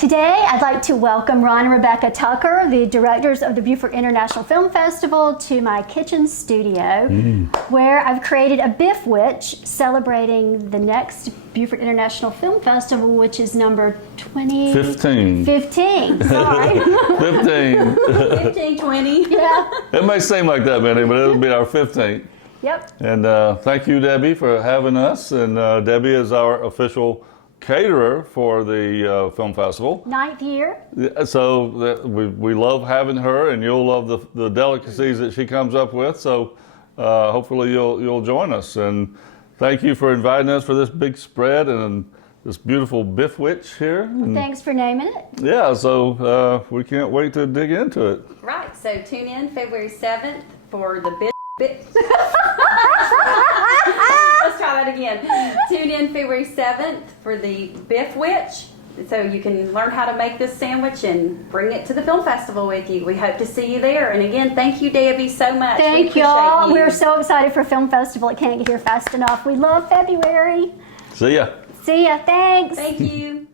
Today, I'd like to welcome Ron and Rebecca Tucker, the directors of the BIFFwich International Film Festival, to my kitchen studio, where I've created a BIFFwich celebrating the next BIFFwich International Film Festival, which is number 15. 15, sorry. 15. 15, 20. Yeah. It may seem like that many, but it'll be our 15th. Yep. And thank you, Debbie, for having us. And Debbie is our official caterer for the film festival. 9th year. So we love having her, and you'll love the delicacies that she comes up with. So hopefully you'll join us. And thank you for inviting us for this big spread and this beautiful BIFFwich here. And Thanks for naming it. yeah, so we can't wait to dig into it. Right, so tune in February 7th for the Let's try that again. Tune in February 7th for the BIFFwich, so you can learn how to make this sandwich and bring it to the film festival with you. We hope to see you there. And again, thank you, Debbie, so much. Thank we y'all. you. We're so excited for Film Festival. It can't get here fast enough. We love February. See ya. See ya. Thanks. Thank you.